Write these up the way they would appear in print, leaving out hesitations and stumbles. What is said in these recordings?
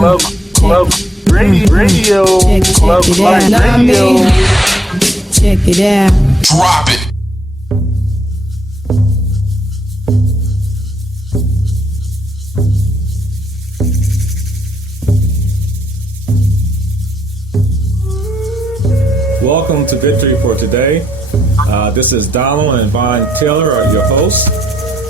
Club Radio. Club Radio. Check it out. Drop it. Welcome to Victory for Today. This is Donald and Yvonne Taylor, are your hosts.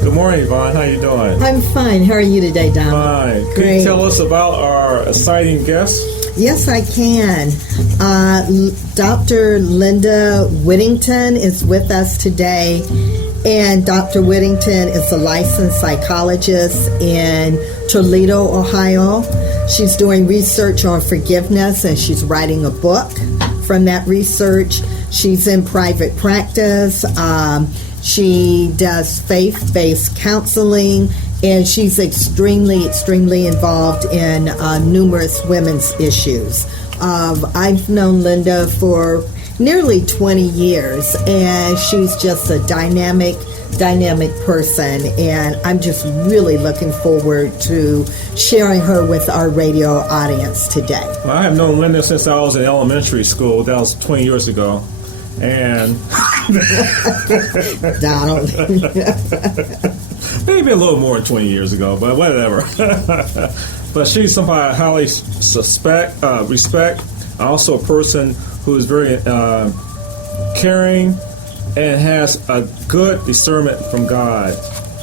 Good morning, Yvonne. How you doing? I'm fine. How are you today, Donald? Fine. Great. Can you tell us about our exciting guest? Yes, I can. Dr. Linda Whittington is with us today, and Dr. Whittington is a licensed psychologist in Toledo, Ohio. She's doing research on forgiveness, and she's writing a book from that research. She's in private practice. She does faith-based counseling, and she's extremely involved in numerous women's issues. I've known Linda for nearly 20 years, and she's just a dynamic person, and I'm just really looking forward to sharing her with our radio audience today. Well, I have known Linda since I was in elementary school. That was 20 years ago. And Donald. Maybe a little more than 20 years ago, but whatever. But she's somebody I highly respect. Also a person who is very caring and has a good discernment from God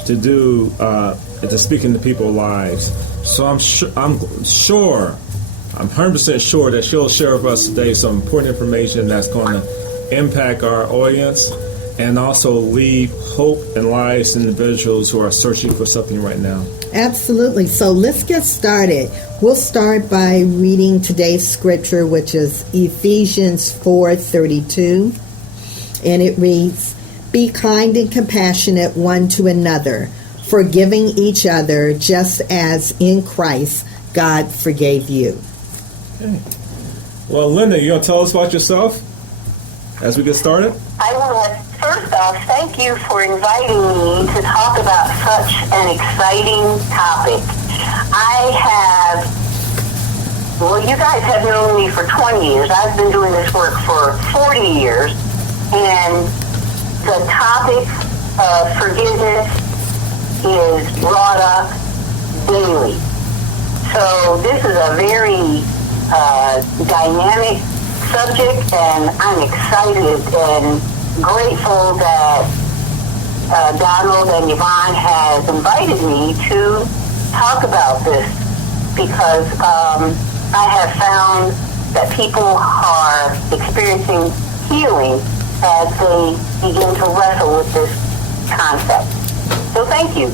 to do to speak into people's lives. So I'm 100% sure that she'll share with us today some important information that's going to impact our audience and also leave hope and lives to individuals who are searching for something right now. Absolutely. So let's get started. We'll start by reading today's scripture, which is Ephesians 4:32. And it reads, "Be kind and compassionate one to another, forgiving each other just as in Christ God forgave you." Okay. Well, Linda, you going to tell us about yourself as we get started? I want to, first off, thank you for inviting me to talk about such an exciting topic. You guys have known me for 20 years. I've been doing this work for 40 years. And the topic of forgiveness is brought up daily. So this is a very dynamic subject, and I'm excited and grateful that Donald and Yvonne has invited me to talk about this, because I have found that people are experiencing healing as they begin to wrestle with this concept. So thank you.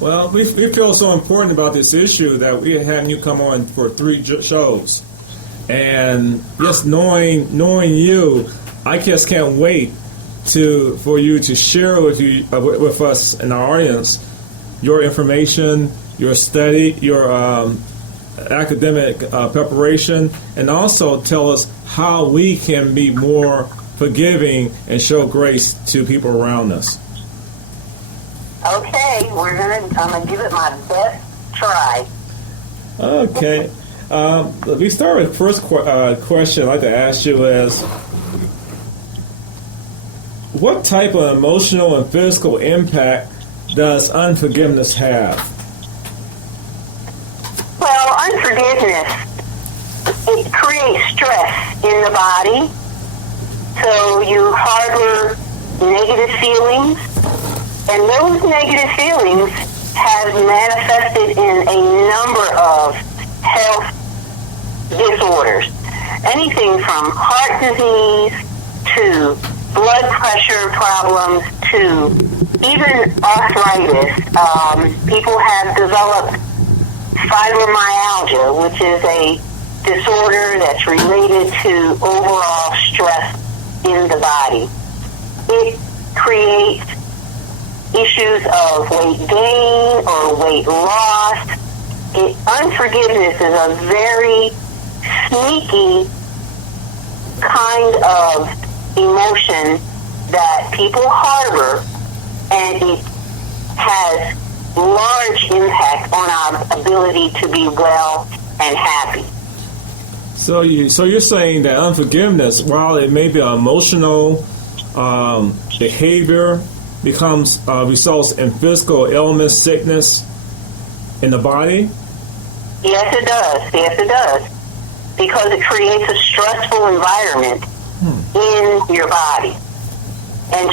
Well, we feel so important about this issue that we had you come on for 3 shows. And just knowing you, I just can't wait for you to share with us and our audience your information, your study, your academic preparation, and also tell us how we can be more forgiving and show grace to people around us. Okay, I'm gonna give it my best try. Okay. We start with the first question I'd like to ask you is, what type of emotional and physical impact does unforgiveness have? Well, unforgiveness, it creates stress in the body. So you harbor negative feelings, and those negative feelings have manifested in a number of health disorders. Anything from heart disease to blood pressure problems to even arthritis. People have developed fibromyalgia, which is a disorder that's related to overall stress in the body. It creates issues of weight gain or weight loss. Unforgiveness is a very sneaky kind of emotion that people harbor, and it has large impact on our ability to be well and happy. So you're saying that unforgiveness, while it may be an emotional behavior, becomes results in physical ailments, sickness in the body? Yes, it does. Yes, it does. Because it creates a stressful environment in your body. And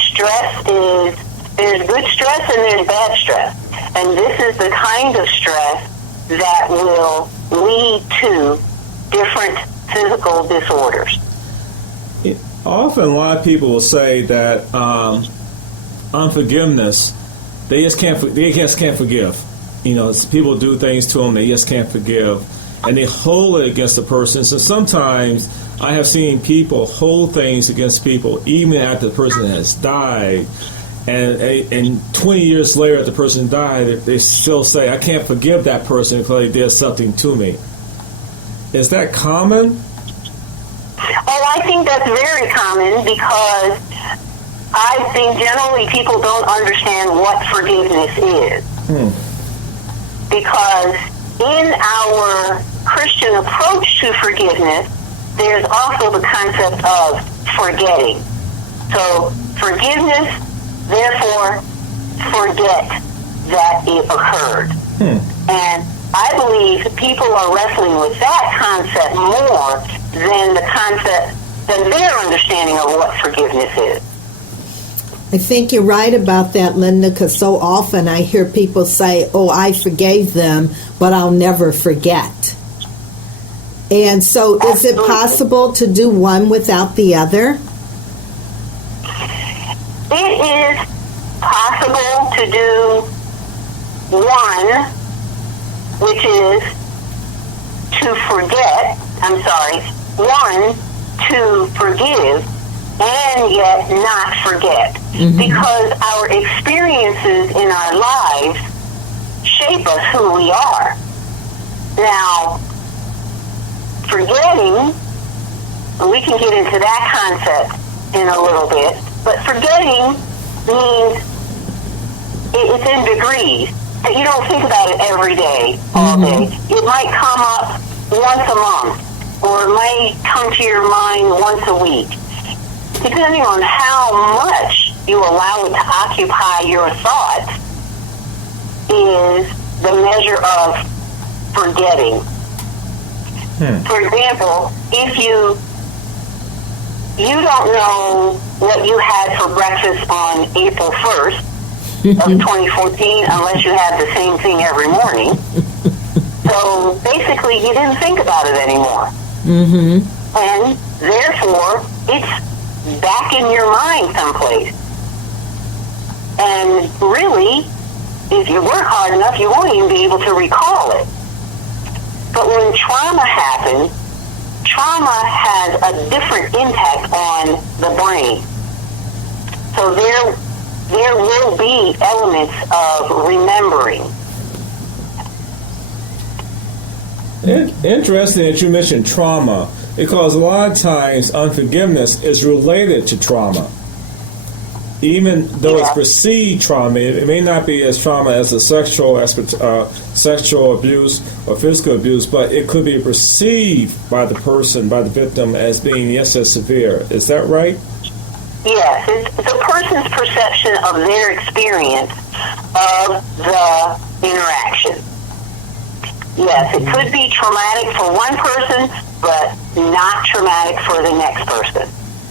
there's good stress and there's bad stress. And this is the kind of stress that will lead to different physical disorders. Often, a lot of people will say that unforgiveness, they just can't forgive. You know, people do things to them they just can't forgive, and they hold it against the person. So sometimes I have seen people hold things against people even after the person has died, and 20 years later, after the person died, they still say, "I can't forgive that person because they did something to me." Is that common? Oh, I think that's very common because I think generally people don't understand what forgiveness is. Because in our Christian approach to forgiveness, there's also the concept of forgetting. So forgiveness, therefore, forget that it occurred. And I believe people are wrestling with that concept more than their understanding of what forgiveness is. I think you're right about that, Linda, because so often I hear people say, "Oh, I forgave them, but I'll never forget." And so is it possible to do one without the other? It is possible to do one, which is to forgive and yet not forget. Because our experiences in our lives shape us who we are. Now, forgetting, we can get into that concept in a little bit, but forgetting means it's in degrees. You don't think about it every day, all day. It might come up once a month, or it might come to your mind once a week. Depending on how much you allow it to occupy your thoughts is the measure of forgetting. For example, if you don't know what you had for breakfast on April 1st of 2014 unless you had the same thing every morning. So basically you didn't think about it anymore. And therefore it's back in your mind someplace. And really, if you work hard enough, you won't even be able to recall it. But when trauma happens, trauma has a different impact on the brain. So there will be elements of remembering. Interesting that you mentioned trauma, because a lot of times unforgiveness is related to trauma. Even though it's perceived trauma, it may not be as trauma as a sexual abuse or physical abuse, but it could be perceived by the person, by the victim, as being as severe. Is that right? Yes, it's the person's perception of their experience of the interaction. Yes, it could be traumatic for one person, but not traumatic for the next person.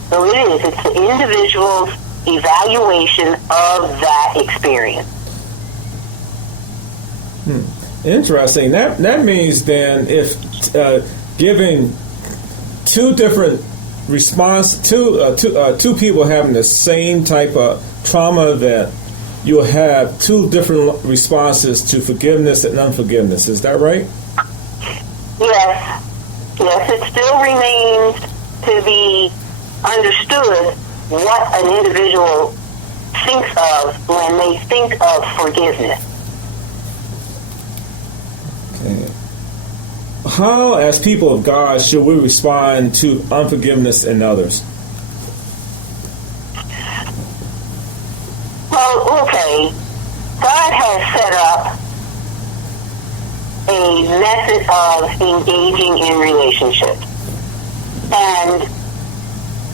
So it is. It's the individual's evaluation of that experience. Interesting. That means then if giving two different two people having the same type of trauma event, you'll have two different responses to forgiveness and unforgiveness. Is that right? Yes. Yes, it still remains to be understood what an individual thinks of when they think of forgiveness. Okay. How, as people of God, should we respond to unforgiveness in others? Well, okay. God has set up a a method of engaging in relationships. And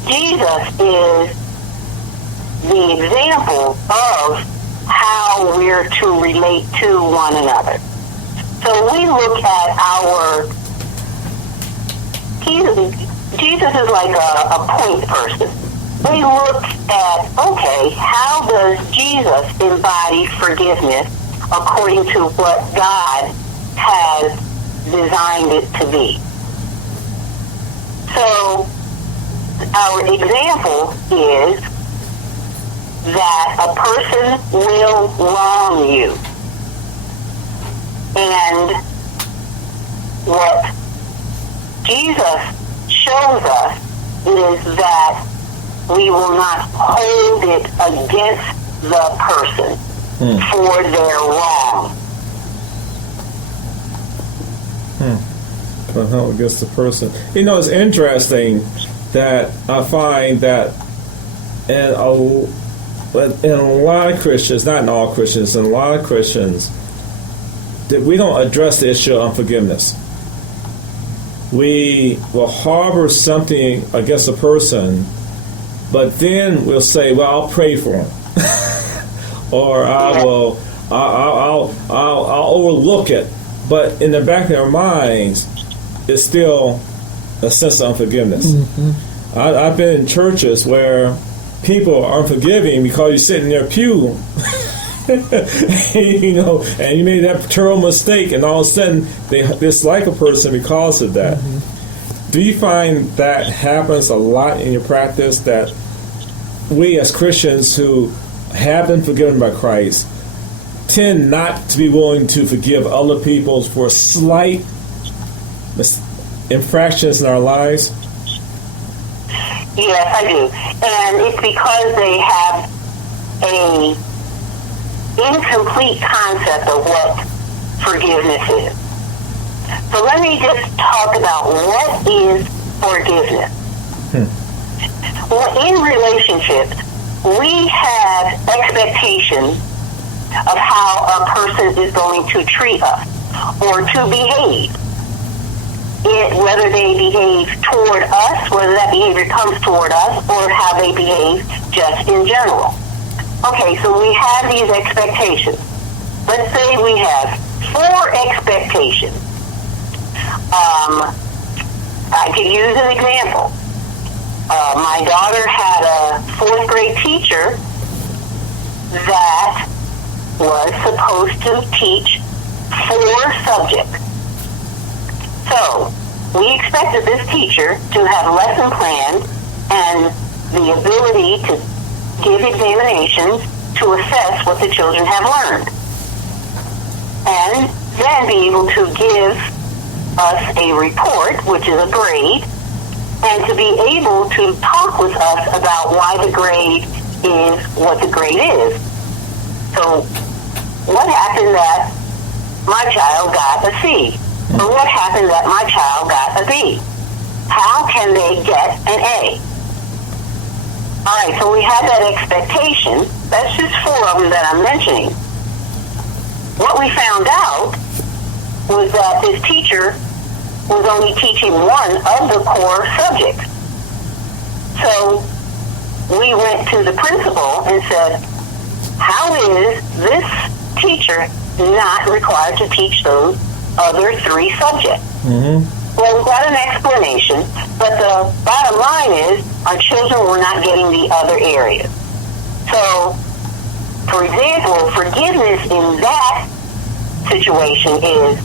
Jesus is the example of how we're to relate to one another. So we look at Jesus is like a point person. We look at, okay, how does Jesus embody forgiveness according to what God has designed it to be? So our example is that a person will wrong you. And what Jesus shows us is that we will not hold it against the person for their wrong. How against the person. You know, it's interesting that I find that in a lot of Christians, not in all Christians, in a lot of Christians, that we don't address the issue of unforgiveness. We will harbor something against a person, but then we'll say, "Well, I'll pray for him," or I'll overlook it. But in the back of their minds, it's still a sense of unforgiveness. Mm-hmm. I've been in churches where people are unforgiving because you sit in their pew, you know, and you made that terrible mistake, and all of a sudden they dislike a person because of that. Mm-hmm. Do you find that happens a lot in your practice, that we as Christians who have been forgiven by Christ tend not to be willing to forgive other people for slight infractions in our lives? Yes, I do. And it's because they have a incomplete concept of what forgiveness is. So let me just talk about what is forgiveness. Well, in relationships, we have expectations of how a person is going to treat us or to behave. Whether they behave toward us, whether that behavior comes toward us, or how they behave just in general. Okay, so we have these expectations. Let's say we have 4 expectations. I could use an example. My daughter had a 4th grade teacher that was supposed to teach 4 subjects. So, we expected this teacher to have lesson plans and the ability to give examinations to assess what the children have learned. And then be able to give us a report, which is a grade, and to be able to talk with us about why the grade is what the grade is. So, what happened that my child got a C? Or what happened that my child got a B? How can they get an A? All right, so we had that expectation. That's just 4 of them that I'm mentioning. What we found out was that this teacher was only teaching 1 of the core subjects. So we went to the principal and said, how is this teacher not required to teach those other 3 subjects? Mm-hmm. Well, we got an explanation, but the bottom line is our children were not getting the other areas. So, for example, forgiveness in that situation is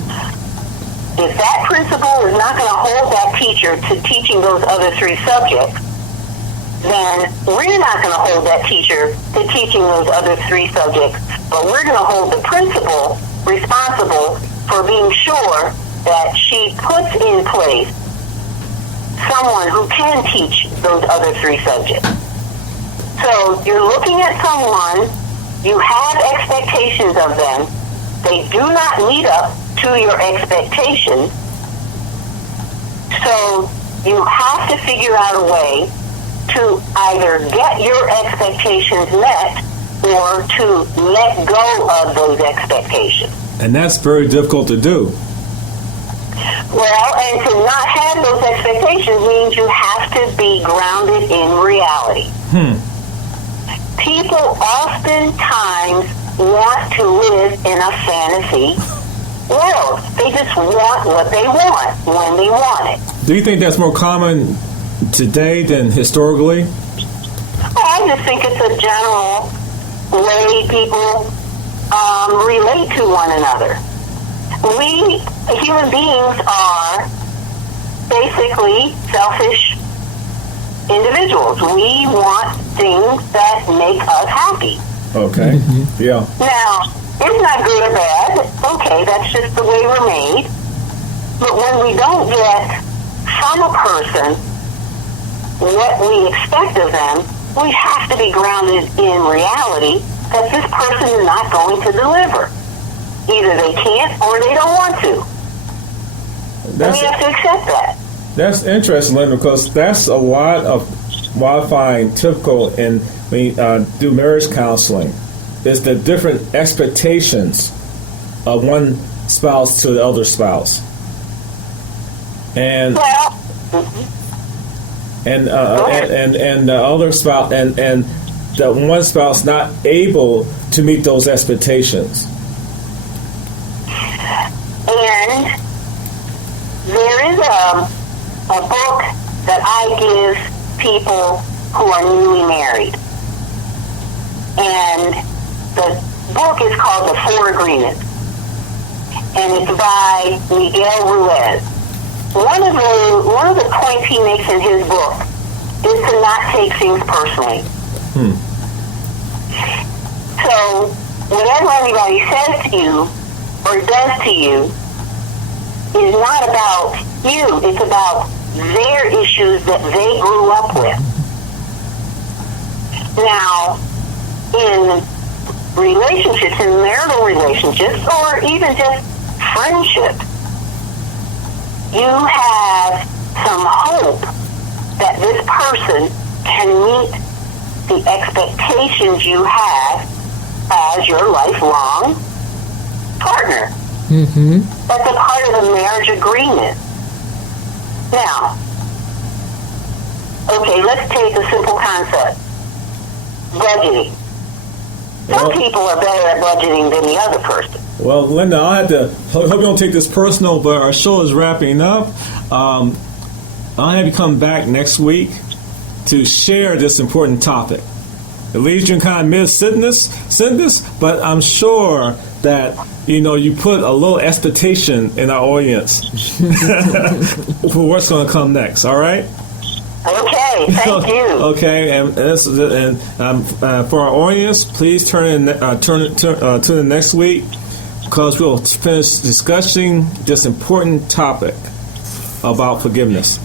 if that principal is not going to hold that teacher to teaching those other 3 subjects, then we're not going to hold that teacher to teaching those other 3 subjects, but we're going to hold the principal responsible for being sure that she puts in place someone who can teach those other 3 subjects. So you're looking at someone, you have expectations of them, they do not meet up to your expectations, so you have to figure out a way to either get your expectations met or to let go of those expectations. And that's very difficult to do. Well, and to not have those expectations means you have to be grounded in reality. People oftentimes want to live in a fantasy world. They just want what they want when they want it. Do you think that's more common today than historically? I just think it's a general way people relate to one another. We human beings are basically selfish individuals. We want things that make us happy. Okay. Yeah. Now, it's not good or bad. Okay, that's just the way we're made. But when we don't get from a person what we expect of them, we have to be grounded in reality that this person is not going to deliver. Either they can't or they don't want to. And we have to accept that. That's interesting, Linda, because that's a lot of what I find typical in when you do marriage counseling, is the different expectations of one spouse to the other spouse. And Well, and the other spouse and the one spouse not able to meet those expectations. and there is a book that I give people who are newly married. And the book is called The Four Agreements. And it's by Miguel Ruiz. One of the points he makes in his book is to not take things personally. So whatever anybody says to you or does to you is not about you. It's about their issues that they grew up with. Now, in relationships, in marital relationships, or even just friendship, you have some hope that this person can meet the expectations you have as your lifelong partner. That's a part of the marriage agreement. Now, okay, let's take a simple concept. Budgeting. Some people are better at budgeting than the other person. Well, Linda, I'll have to hope you don't take this personal, but our show is wrapping up. I'll have you come back next week to share this important topic. It leaves you in kind of mid-sentence, but I'm sure that you put a little expectation in our audience for what's going to come next. All right? Okay, thank you. Okay, and for our audience, please tune in next week, because we'll finish discussing this important topic about forgiveness.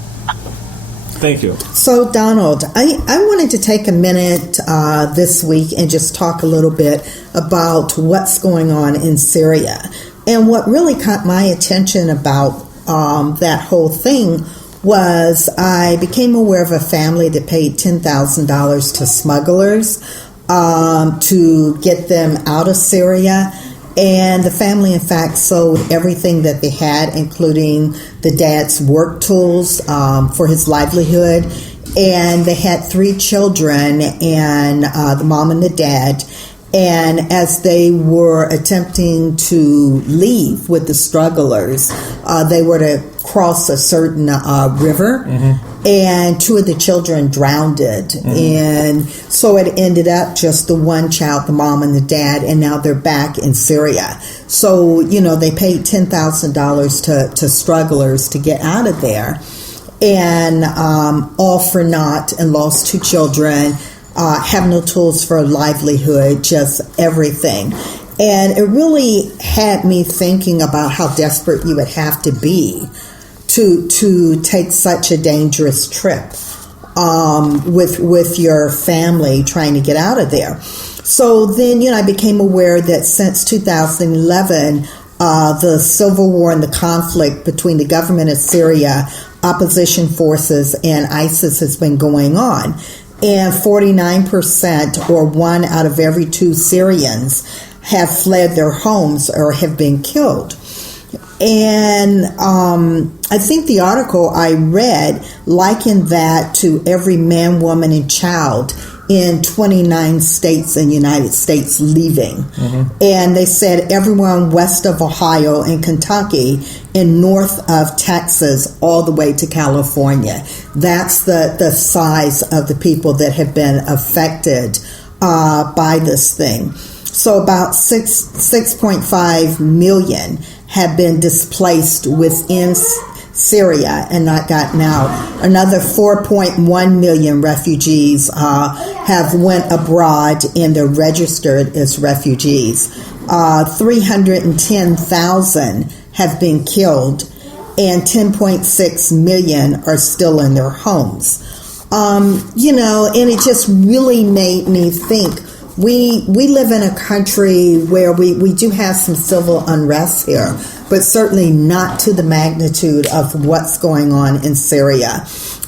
Thank you. So, Donald, I wanted to take a minute this week and just talk a little bit about what's going on in Syria. And what really caught my attention about that whole thing was I became aware of a family that paid $10,000 to smugglers to get them out of Syria. And the family, in fact, sold everything that they had, including the dad's work tools for his livelihood. And they had 3 children, and the mom and the dad. And as they were attempting to leave with the strugglers, they were to cross a certain river, and 2 of the children drowned. And so it ended up just the one child, the mom and the dad, and now they're back in Syria. So, they paid $10,000 to strugglers to get out of there, and all for naught, and lost 2 children, have no tools for a livelihood, just everything. And it really had me thinking about how desperate you would have to be to take such a dangerous trip with your family trying to get out of there. So then, I became aware that since 2011, the civil war and the conflict between the government of Syria, opposition forces, and ISIS has been going on. And 49%, or 1 out of every 2 Syrians, have fled their homes or have been killed. And I think the article I read likened that to every man, woman, and child in 29 states in the United States leaving. And they said everyone west of Ohio and Kentucky and north of Texas all the way to California. That's the size of the people that have been affected by this thing. So about 6.5 million have been displaced within Syria and not gotten out. Another 4.1 million refugees have went abroad and they're registered as refugees. 310,000 have been killed and 10.6 million are still in their homes. And it just really made me think. We live in a country where we do have some civil unrest here, but certainly not to the magnitude of what's going on in Syria.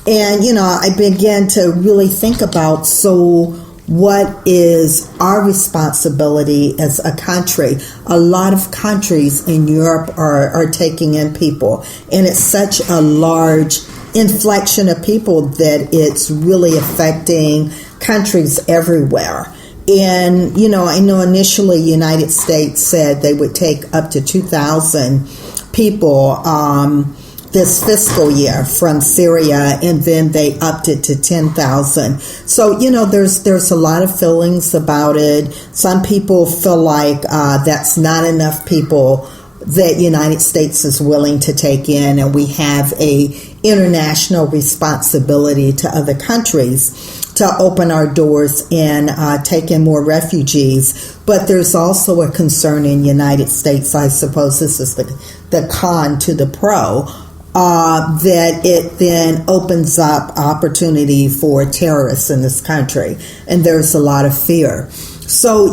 And, I began to really think about, so what is our responsibility as a country? A lot of countries in Europe are taking in people, and it's such a large inflection of people that it's really affecting countries everywhere. And, I know initially the United States said they would take up to 2,000 people this fiscal year from Syria, and then they upped it to 10,000. So, there's a lot of feelings about it. Some people feel like that's not enough people that the United States is willing to take in, and we have a international responsibility to other countries to open our doors and take in more refugees. But there's also a concern in the United States, I suppose this is the con to the pro, that it then opens up opportunity for terrorists in this country. And there's a lot of fear. So,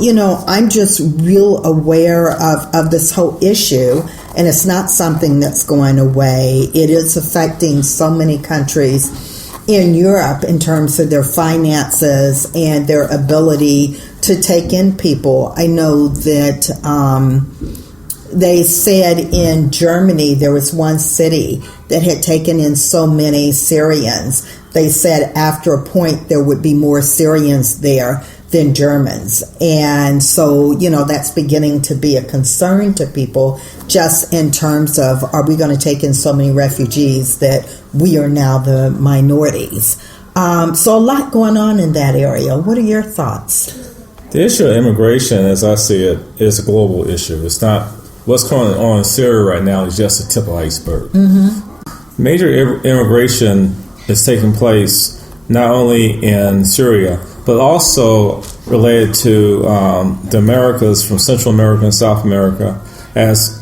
I'm just real aware of this whole issue, and it's not something that's going away. It is affecting so many countries in Europe in terms of their finances and their ability to take in people. I know that they said in Germany there was one city that had taken in so many Syrians. They said after a point there would be more Syrians there than Germans. And so, that's beginning to be a concern to people just in terms of, are we going to take in so many refugees that we are now the minorities? So a lot going on in that area. What are your thoughts? The issue of immigration, as I see it, is a global issue. It's not, what's going on in Syria right now is just a tip of the iceberg. Major immigration is taking place not only in Syria, but also related to the Americas, from Central America and South America, as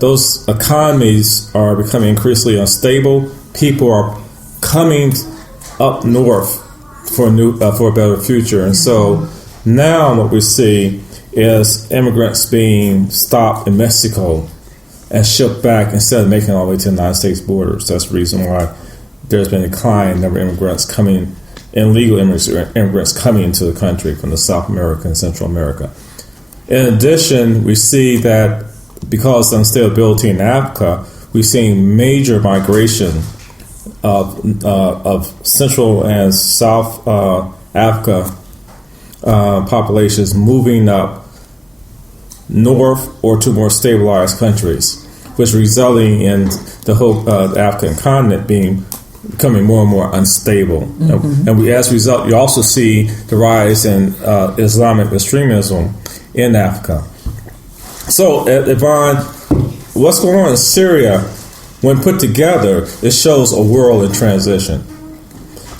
those economies are becoming increasingly unstable. People are coming up north for a better future. And so now what we see is immigrants being stopped in Mexico and shipped back instead of making it all the way to the United States borders. That's the reason why there's been a decline in number of immigrants coming, illegal immigrants coming into the country from the South America and Central America. In addition, we see that because of instability in Africa, we're seeing major migration of Central and South Africa populations moving up north or to more stabilized countries, which resulting in the whole African continent becoming more and more unstable. And as a result, you also see the rise in Islamic extremism in Africa. So, Yvonne, what's going on in Syria, when put together, it shows a world in transition.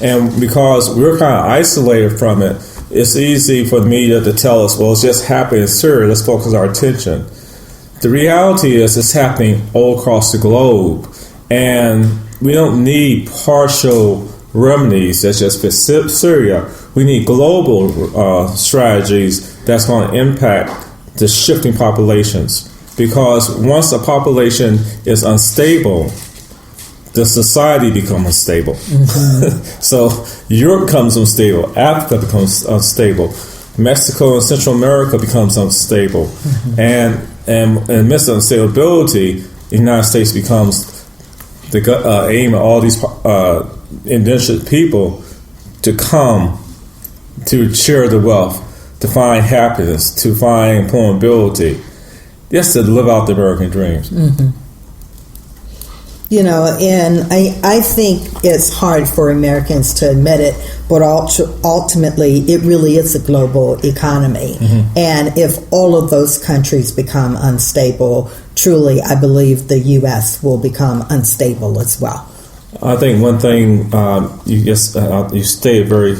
And because we're kind of isolated from it, it's easy for the media to tell us, well, it's just happening in Syria, let's focus our attention. The reality is it's happening all across the globe. And we don't need partial remedies that just fit Syria. We need global strategies that's going to impact the shifting populations. Because once a population is unstable, the society becomes unstable. So Europe becomes unstable, Africa becomes unstable, Mexico and Central America becomes unstable, and amidst instability, the United States becomes the aim of all these indentured people to come to share the wealth, to find happiness, to find employability, just to live out the American dreams. Mm-hmm. You know, and I think it's hard for Americans to admit it, but ultimately it really is a global economy. Mm-hmm. And if all of those countries become unstable, truly I believe the U.S. will become unstable as well. I think one thing you stated very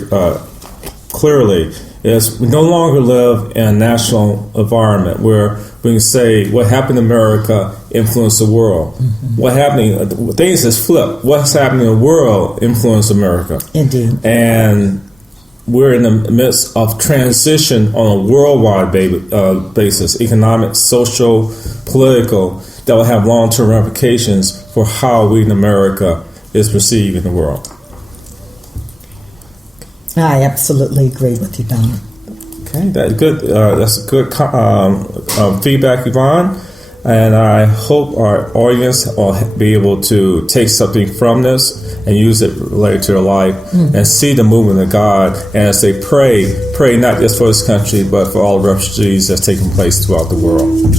clearly is we no longer live in a national environment where we can say what happened in America influenced the world. Mm-hmm. Things has flipped. What's happening in the world influenced America. Indeed. And we're in the midst of transition on a worldwide basis, economic, social, political, that will have long-term ramifications for how we in America is perceived in the world. I absolutely agree with you, Don. Okay, that's good. That's good feedback, Yvonne. And I hope our audience will be able to take something from this and use it related to their life and see the movement of God. And as they pray not just for this country, but for all the refugees that's taking place throughout the world.